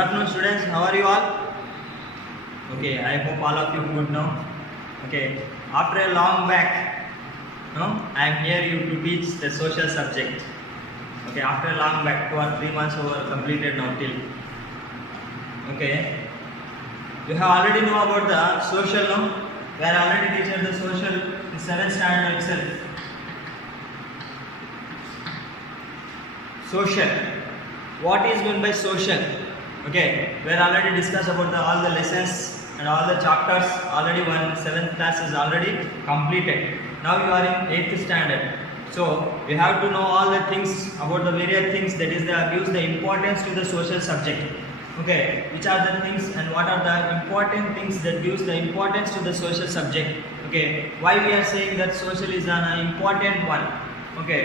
afternoon, students. How are you all? Okay, I hope all of you good now. Okay, after a long back, I am here to teach the social subject. Okay, after a long back, 2 or 3 months over completed now till. Okay, you have already know about the social now. We are already teaching the social in 7th standard itself. Social. What is meant by social? Okay, we are already discussed about all the lessons and all the chapters. Already 7th class is already completed. Now you are in 8th standard. So you have to know all the things about the various things, that is the importance to the social subject. Okay, which are the things and what are the important things that gives the importance to the social subject. Okay, why we are saying that social is an important one. Okay,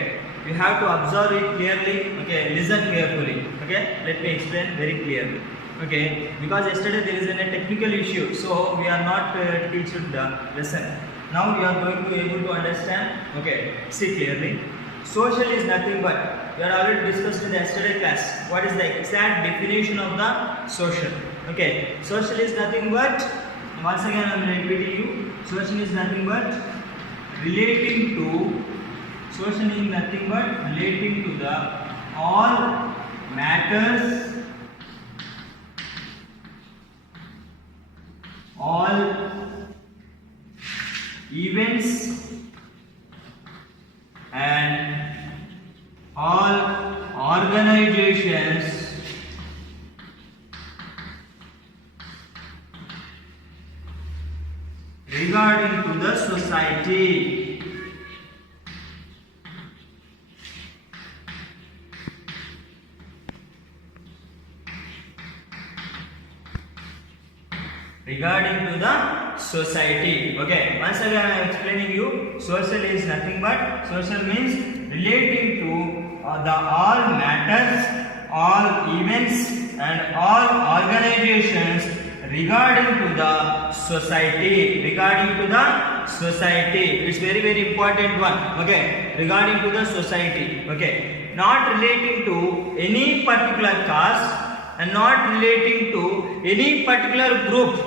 you have to observe it clearly. Okay, listen carefully. Okay, let me explain very clearly. Okay, because yesterday there is a technical issue, so we are not teaching the lesson. Now you are going to be able to understand. Okay, see clearly. Social is nothing but, we are already discussed in the yesterday class, what is the exact definition of the social. Okay, social is nothing but, once again I am repeating you, social is nothing but relating to, social is nothing but relating to the all matters, all events and all organizations regarding to the society. Regarding to the society. Okay, once again I am explaining you, social is nothing but, social means relating to the all matters, all events and all organizations regarding to the society. Regarding to the society, it's very important one. Okay, regarding to the society. Okay, not relating to any particular caste and not relating to any particular group.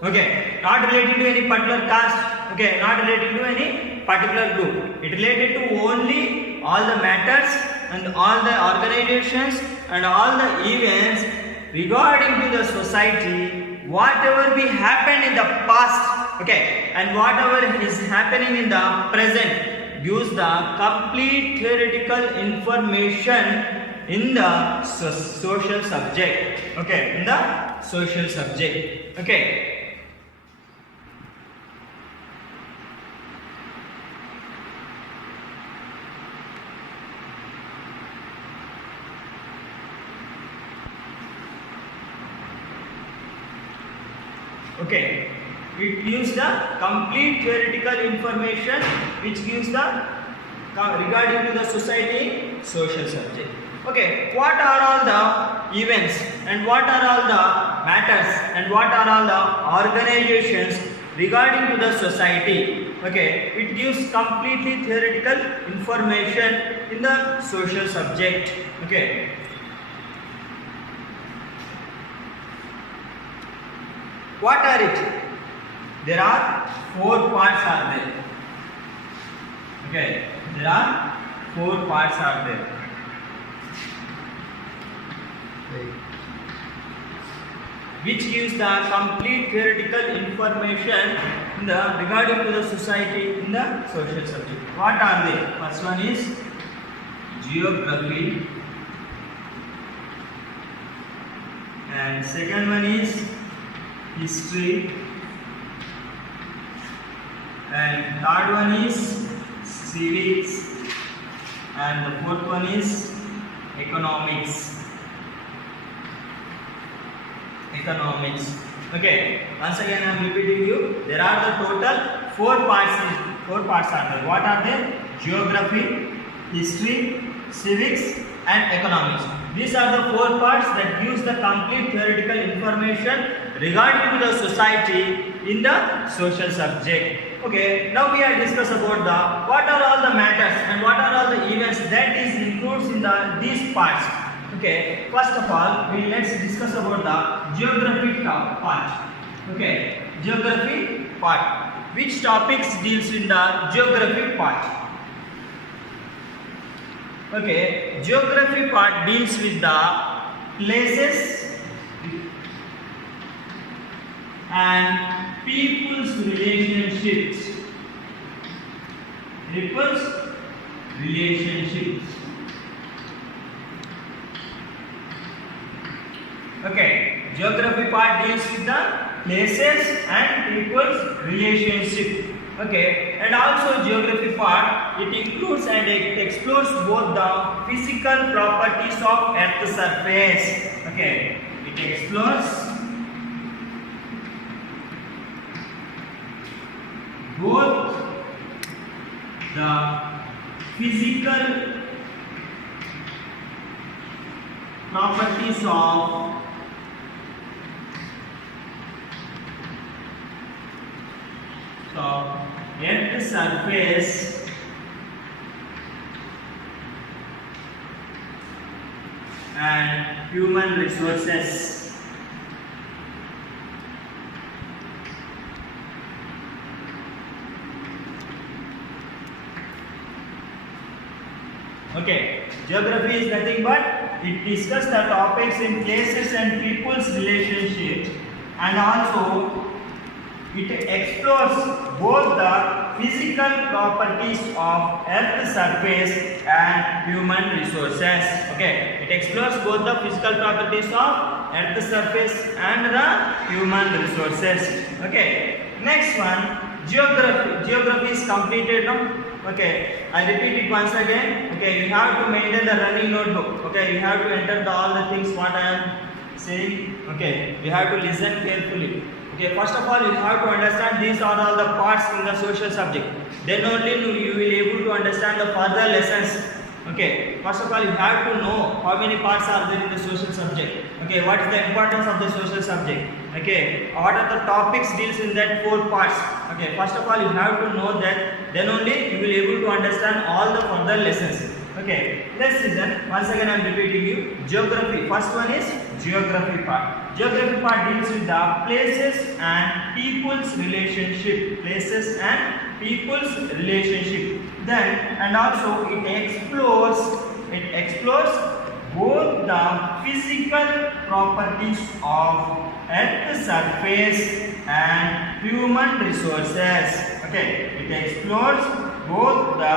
Okay, not relating to any particular caste. Okay, not relating to any particular group. It related to only all the matters and all the organizations and all the events regarding to the society, whatever be happened in the past. Okay, and whatever is happening in the present, gives the complete theoretical information in the social subject. Okay, in the social subject. Okay. Okay, it gives the complete theoretical information which gives the regarding to the society social subject. Okay, what are all the events and what are all the matters and what are all the organizations regarding to the society. Okay, it gives completely theoretical information in the social subject. Okay. What are it? There are 4 parts are there. Okay, there are 4 parts are there. Which gives the complete theoretical information in the regarding to the society in the social subject. What are they? First one is geography, and second one is history, and third one is civics, and the fourth one is economics. Okay, once again I am repeating you, there are the total 4 parts are there. What are they? Geography, history, civics and economics. These are the 4 parts that gives the complete theoretical information regarding to the society in the social subject. Okay, now we are discuss about the what are all the matters and what are all the events that is includes in these parts. Okay, first of all, let's discuss about the geography part. Okay, geography part. Which topics deals in the geography part? Okay, geography part deals with the places and people's relationships. People's relationships. Okay, geography part deals with the places and people's relationship. Okay, and also geography part, it includes and it explores both the physical properties of Earth's surface. Okay, it explores both the physical properties of Earth's surface and human resources. Okay, geography is nothing but it discusses the topics in places and people's relationships, and also it explores both the physical properties of Earth's surface and human resources. Okay, it explores both the physical properties of Earth's surface and the human resources. Okay, next one, geography. Geography is completed now. Okay, I repeat it once again. Okay, you have to maintain the running notebook. Okay, you have to enter all the things what I am saying. Okay, you have to listen carefully. Okay, first of all, you have to understand these are all the parts in the social subject. Then only you will able to understand the further lessons. Okay, first of all, you have to know how many parts are there in the social subject. Okay, what is the importance of the social subject. Okay, what are the topics deals in that 4 parts. Okay, first of all, you have to know that. Then only you will able to understand all the further lessons. Okay, let's listen. Once again, I am repeating you. Geography. First one is geography part. Geography part deals with the places and people's relationship. Places and people's relationship. Then and also it explores both the physical properties of Earth's surface and human resources. Okay, it explores both the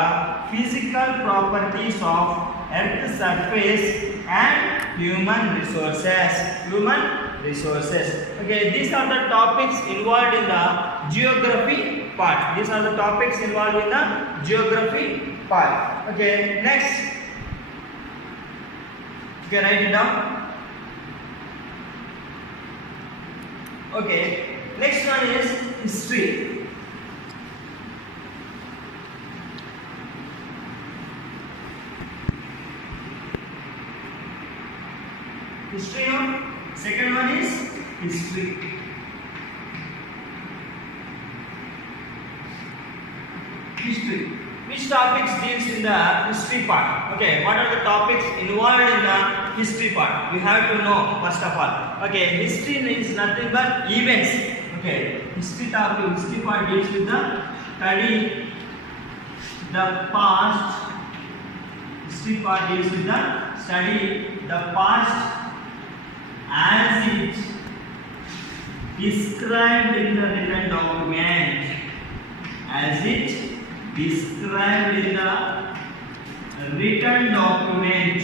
physical properties of Earth's surface and human resources. Human resources. Okay, these are the topics involved in the geography part. These are the topics involved in the geography part. Okay, next. Okay, write it down. Okay, next one is history. History, no? Second one is history. History. Which topics deals in the history part? Okay, what are the topics involved in the history part? You have to know first of all. Okay, history is nothing but events. Okay, history part deals with the study the past. History part deals with the study the past as it described in the written document. As it described in the written document.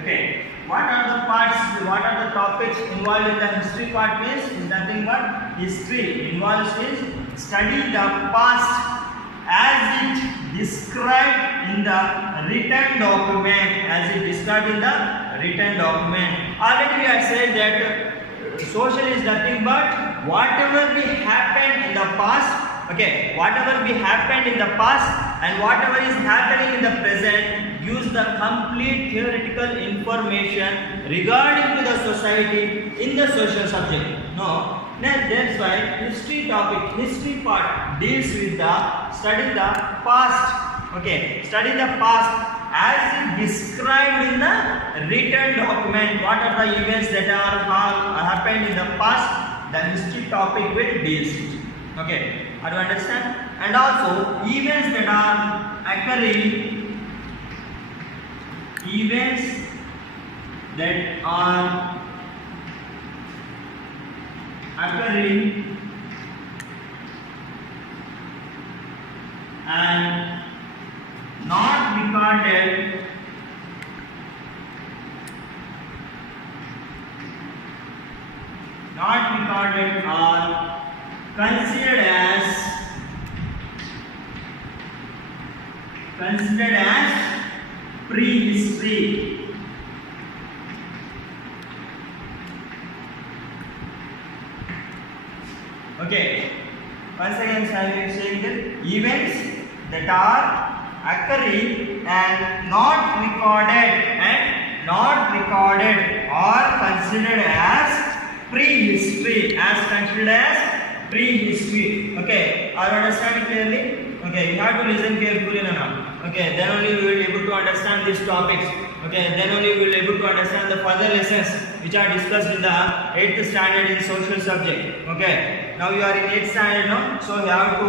Okay, what are the parts, what are the topics involved in the history part means is nothing but history involves is study the past as it described in the written document. As it described in the written document. Already we have said that social is nothing but whatever we happened in the past. Okay, whatever we happened in the past and whatever is happening in the present gives the complete theoretical information regarding to the society in the social subject. No, That's why history topic, history part deals with the study the past. Okay, study the past as described in the written document. What are the events that are happened in the past? The history topic will deals with. Okay, are you understand? And also events that are occurring, events that are occurring and not recorded are considered as prehistory. Okay, once again I am saying that events that are occurring and not recorded are considered as prehistory. Okay, are you understanding clearly? Okay, you have to listen carefully now. Okay, then only we will be able to understand these topics. Okay, then only we will be able to understand the further lessons which are discussed in the 8th standard in social subject. Okay, now you are in 8th standard now, so you have to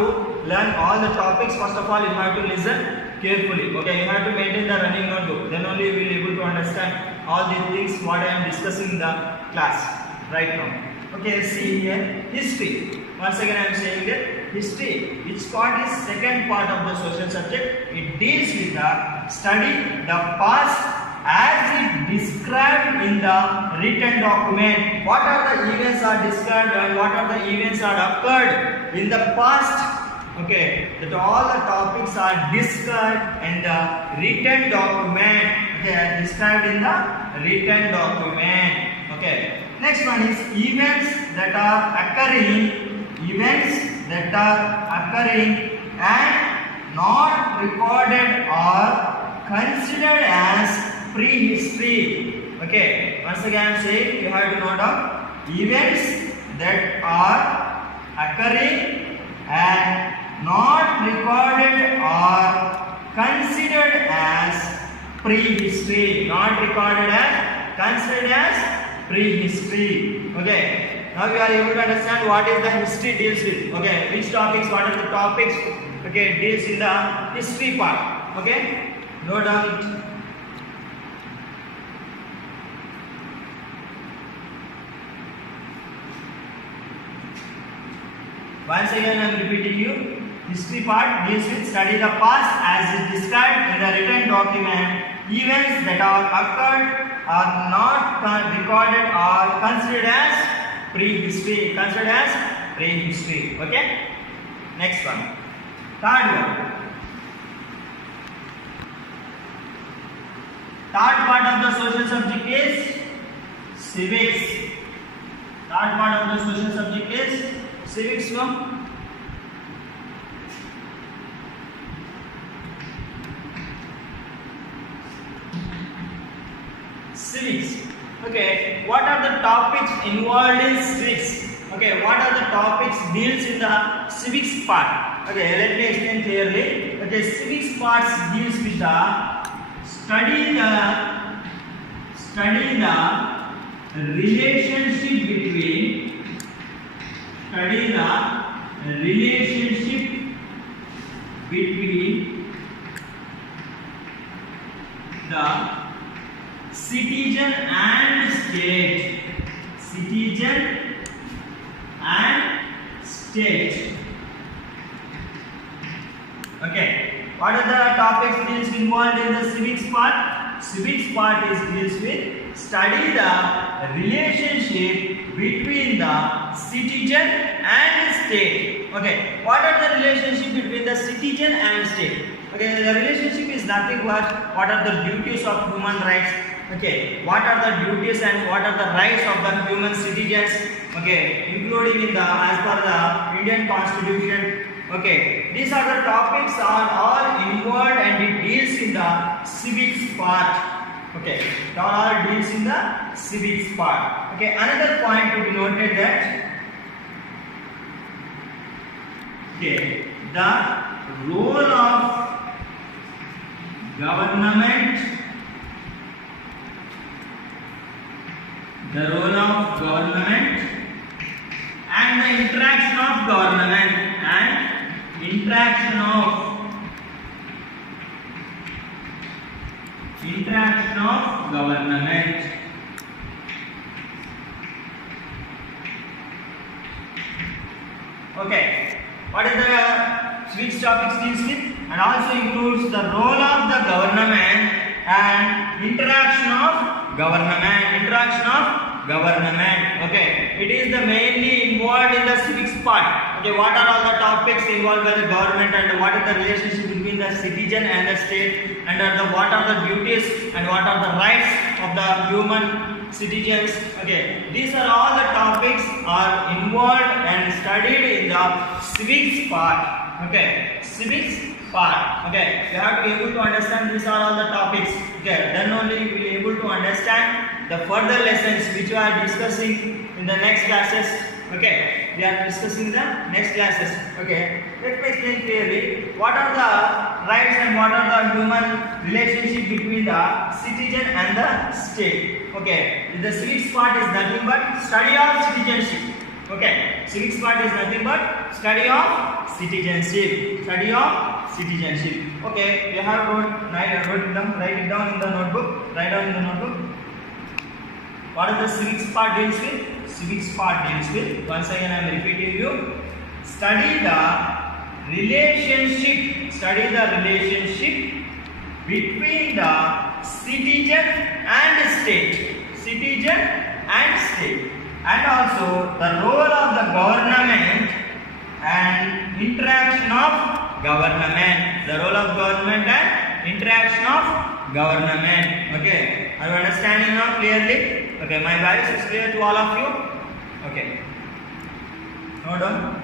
learn all the topics. First of all, you have to listen carefully. Okay, you have to maintain the running notebook. Then only you will be able to understand all these things what I am discussing in the class right now. Okay, see here history. Once again I am saying that history, which part is second part of the social subject. It deals with the study the past as it described in the written document. What are the events are described and what are the events are occurred in the past? Okay, that all the topics are described in the written document. They are described in the written document. Okay, next one is events that are occurring and not recorded or considered as prehistory. Okay, once again I am saying you have to note down events that are occurring and not recorded or considered as prehistory. Considered as prehistory. Okay. Now we are able to understand what is the history deals with. Okay, which topics, what are the topics, okay, deals in the history part. Okay, note down it. Once again I am repeating you, history part deals with study the past as is described in the written document. Events that are occurred are not recorded or considered as prehistory. Okay, next one, third part of the social subject is civics. No? Civics. Okay, what are the topics involved in civics? Okay, what are the topics deals in the civics part? Okay, let me explain clearly. Okay, civics parts deals with the study the relationship between the citizen and state. Okay, what are the topics deals involved in the civics part? Civics part deals with study the relationship between the citizen and state. Okay, what are the relationship between the citizen and state? Okay, the relationship is nothing but what are the duties of human rights. Okay, what are the duties and what are the rights of the human citizens? Okay, including in the as per the Indian Constitution. Okay, these are the topics are all involved and it deals in the civics part. Okay, it all deals in the civics part. Okay, another point to be noted that Okay, the role of government, the role of government and the interaction of government and interaction of government. Okay, what is the which topics deals with, and also includes the role of the government and interaction of government. Okay, it is the mainly involved in the civics part. Okay, what are all the topics involved by the government and what is the relationship between the citizen and the state, and what are the duties and what are the rights of the human citizens. Okay, these are all the topics are involved and studied in the civics part. Okay, civics part. Okay, you have to be able to understand these are all the topics. Okay, then only you will be able to understand the further lessons which we are discussing in the next classes. Okay, we are discussing the next classes. Okay, let me explain clearly what are the rights and what are the human relationship between the citizen and the state. Okay, the civics part is nothing but study of citizenship. Okay, civics part is nothing but study of citizenship. Okay, you have write it down in the notebook. Write down in the notebook. What is the civics part deals with? Civics part deals with, once again I am repeating you, study the relationship between the citizen and state, and also the role of the government and interaction of government, Okay, are you understanding now clearly? Okay, my voice is clear to all of you? Okay. Note down.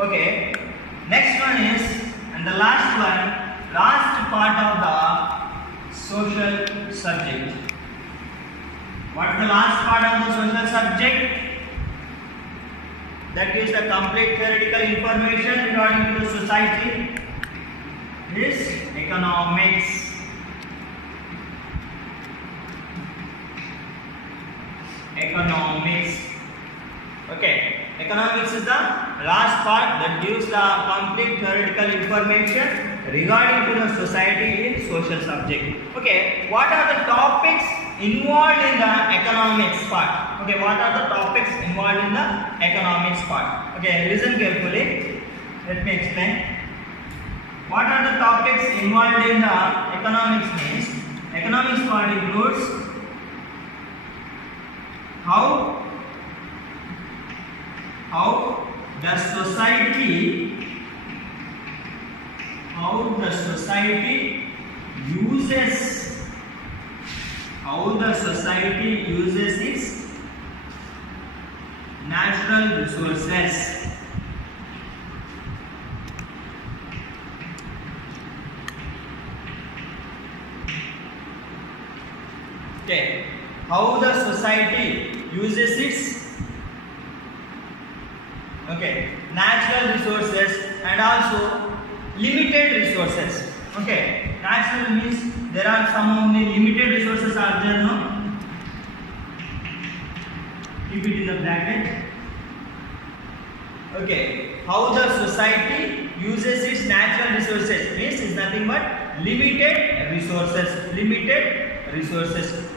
Okay. Next one is, and the last part of the social subject. What is the last part of the social subject? That gives the complete theoretical information regarding to the society. Is economics. Okay, economics is the last part that gives the complete theoretical information regarding to the society in social subject. Okay, what are the topics involved in the economics part? Okay, what are the topics involved in the economics part? Okay, listen carefully. Let me explain. What are the topics involved in the economics means? Economics part includes how the society uses its natural resources. Okay, how the society uses its natural resources and also limited resources. Okay, natural means there are some only limited resources are there, no? Keep it in the bracket. Okay, how the society uses its natural resources means is nothing but limited resources.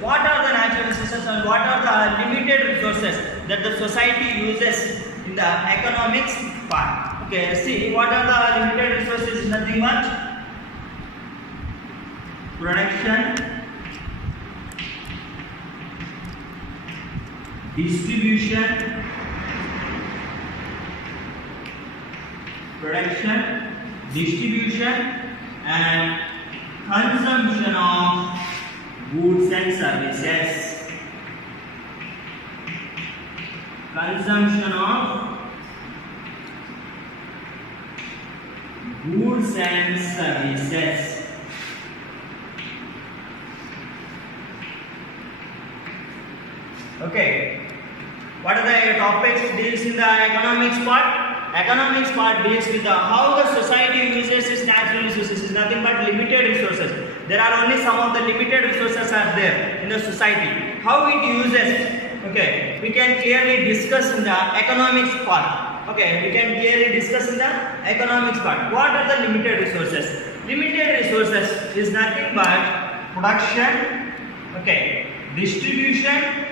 What are the natural resources and what are the limited resources that the society uses in the economics part? Okay, see what are the limited resources is nothing but production, distribution, and consumption of goods and services. Consumption of goods and services. Okay. What are the topics deals in the economics part? Economics part deals with the how the society uses its natural resources. Is nothing but limited resources. There are only some of the limited resources are there in the society. How it uses. Okay, we can clearly discuss in the economics part. Okay, we can clearly discuss in the economics part. What are the limited resources? Limited resources is nothing but production, okay, distribution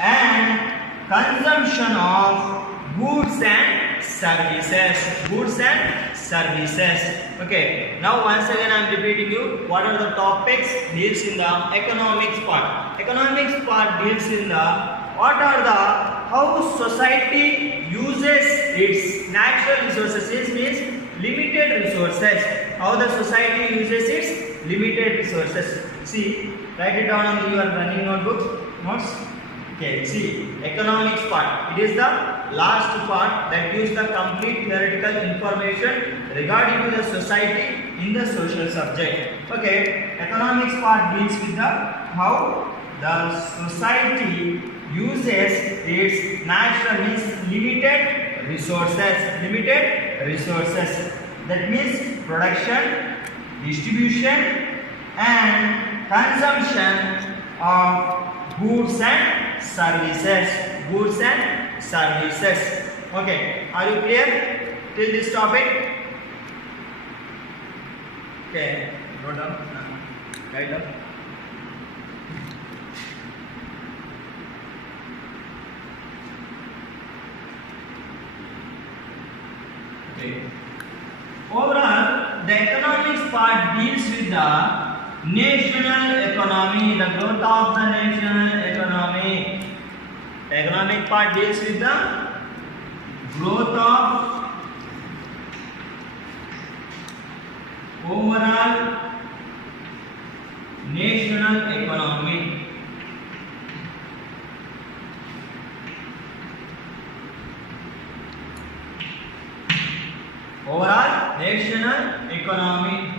and consumption of goods and services. Goods and services. Okay. Now once again I am repeating you. What are the topics deals in the economics part? Economics part deals in the what are the how society uses its natural resources. It means limited resources. How the society uses its limited resources. See, write it down on your running notebook notes. Okay, see, economics part. It is the last part that gives the complete theoretical information regarding to the society in the social subject. Okay, economics part deals with the how the society uses its natural means limited resources. Limited resources. That means production, distribution, and consumption of goods and services. Goods and services. Okay, are you clear till this topic? Okay, go down. Write down. Okay. Overall, the economics part deals with the national economy, the growth of the national economy. The economic part deals with the growth of overall national economy. Overall national economy.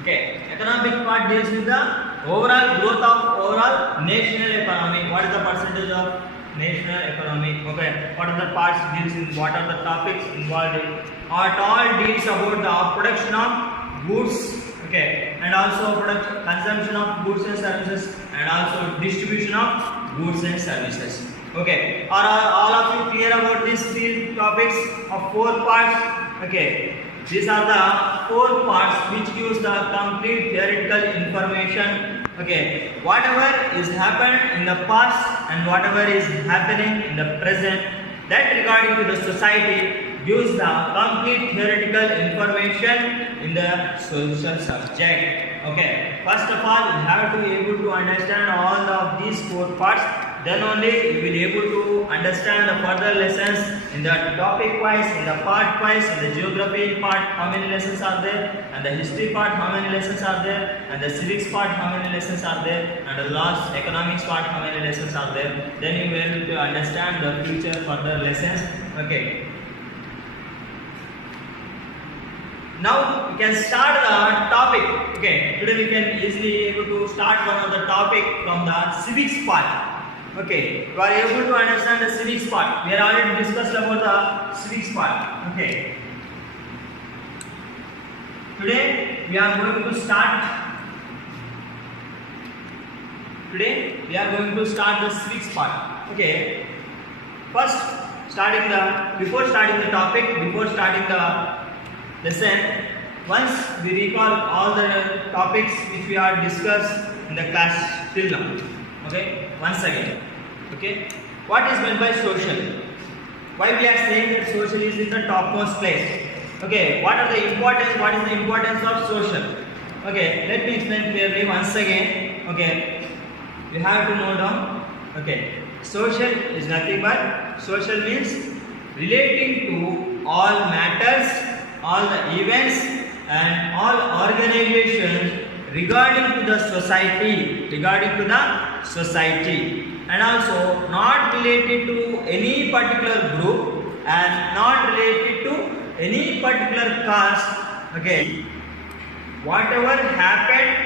Okay, economic part deals with the overall growth of overall national economy. What is the percentage of national economy? Okay, what are the parts deals in? What are the topics involved in? It all deals about the production of goods. Okay, and also consumption of goods and services, and also distribution of goods and services. Okay, are all of you clear about these three topics of 4 parts? Okay. These are the 4 parts which gives the complete theoretical information. Okay, whatever is happened in the past and whatever is happening in the present, that regarding to the society gives the complete theoretical information in the social subject. Okay, first of all, you have to be able to understand all of these 4 parts. Then only you will be able to understand the further lessons in the topic wise, in the part wise, in the geography part, how many lessons are there, and the history part, how many lessons are there, and the civics part, how many lessons are there, and the last economics part, how many lessons are there. Then you will be able to understand the future further lessons. Okay. Now we can start the topic. Okay. Today we can easily able to start one of the topic from the civics part. Okay, you are able to understand the civics part. We have already discussed about the civics part. Okay. Today we are going to start. Today we are going to start the civics part. Okay. First, before starting the topic, before starting the lesson, once we recall all the topics which we are discussed in the class till now. Okay, once again. Okay, what is meant by social? Why we are saying that social is in the topmost place? Okay, what is the importance of social? Okay, let me explain clearly once again. Okay, you have to know down. Okay, social is nothing but social means relating to all matters, all the events, and all organizations regarding to the society, and also not related to any particular group and not related to any particular caste. Whatever happened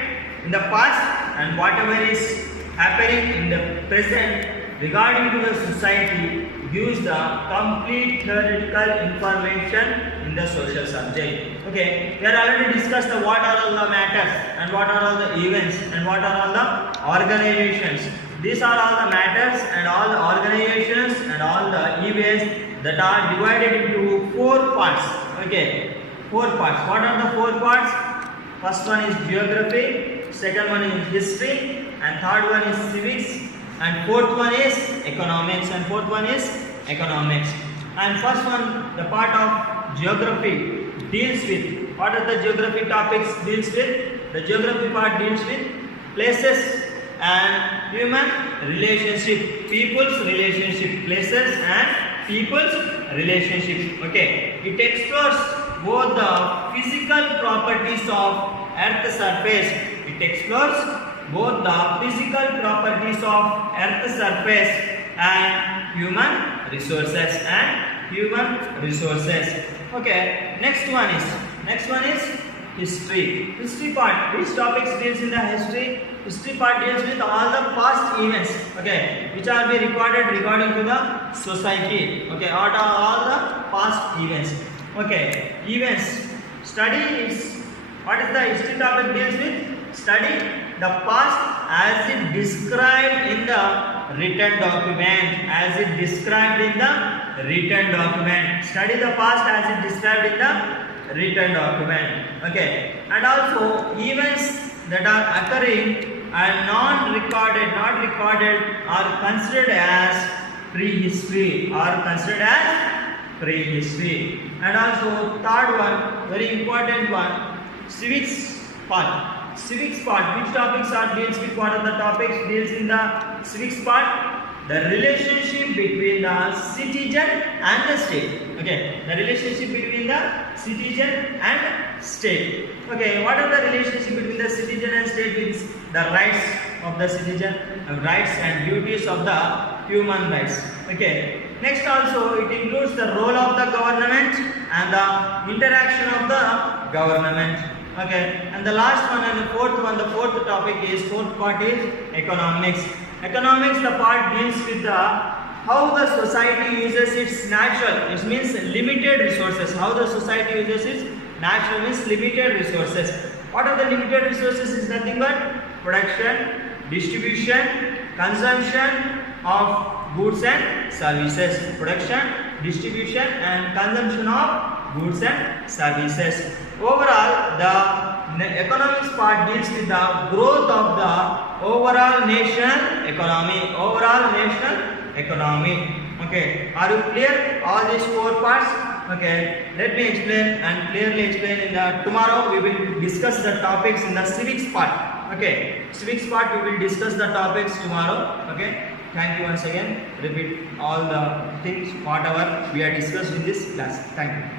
in the past and whatever is happening in the present regarding to the society gives the complete theoretical information in the social subject. Okay, we have already discussed the what are all the matters and what are all the events and what are all the organizations. These are all the matters and all the organizations and all the events that are divided into 4 parts. Okay, 4 parts. What are the 4 parts? First one is geography, second one is history, and third one is civics, and fourth one is economics, and fourth one is economics. And first one, the part of geography deals with, what are the geography topics deals with? The geography part deals with places and human relationship, people's relationship, places and people's relationship. Okay, it explores both the physical properties of earth surface. It explores both the physical properties of earth surface and human resources Okay, next one is history. History part, which topics deals in the history? History part deals with all the past events, okay, which are be recorded regarding to the society, okay, all the past events. Okay, events. Study is, what is the history topic deals with? Study the past as it described in the written document. Study the past as it described in the written document. Okay, and also events that are occurring and not recorded are considered as prehistory. And also third one, very important one, civics part. Which topics are deals with? What are the topics deals in the civics part? The relationship between the citizen and the state. Okay, the relationship between the citizen and state. Okay, what are the relationship between the citizen and state? Means the rights of the citizen, rights and duties of the human rights. Okay, next also it includes the role of the government and the interaction of the government. Okay, and the last one and the fourth topic is, fourth part is economics. Economics, the part deals with the how the society uses its natural, it means limited resources. How the society uses its natural means limited resources. What are the limited resources? Is nothing but production, distribution, consumption of goods and services. Production, distribution and consumption of goods and services. Overall, the economics part deals with the growth of the overall national economy. Okay, are you clear? All these 4 parts. Okay, let me explain and clearly explain in the tomorrow we will discuss the topics in the civics part. Okay, civics part we will discuss the topics tomorrow. Okay, thank you once again. Repeat all the things whatever we have discussed in this class. Thank you.